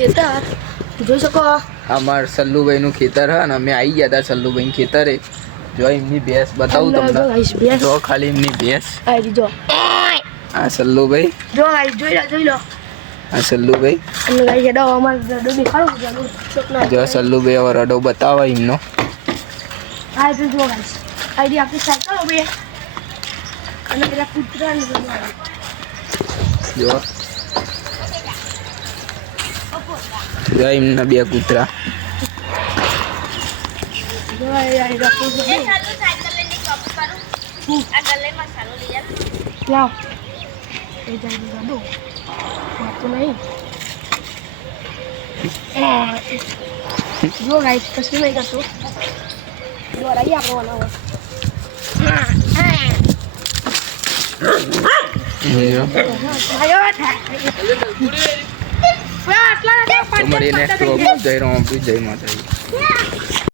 ખેતર જોઈ શકો અમાર સલ્લુભાઈનું ખેતર હે ને અમે આવી ગયા હતા સલ્લુભાઈ ખેતરે જો એમની ભેંસ બતાવું તમને જો ખાલી એમની ભેંસ આઈ જો આ સલ્લુભાઈ જો ગાઈસ જોઈ લો આ સલ્લુભાઈ અને ગાઈસ એડો અમાર રડો દેખાડો છોકરા જો સલ્લુભાઈ હવે રડો બતાવા એમનો આ જો ગાઈસ આઈડી આપણી સાયકલ હવે અને પેલા કૂતરા ને જો જો એમના બે કૂતરા જો આઈ રાખો ચાલુ સાયકલ લઈને કપ કરું આ ગલે મસાલો લઈ જા લાવ એ જાય રડો તો નહીં જો ગાઈસ કશું નહીં કરતો જો રહી આપણો બનાવો મળીએ નેક્સ્ટ જય રામ જય માતાજી.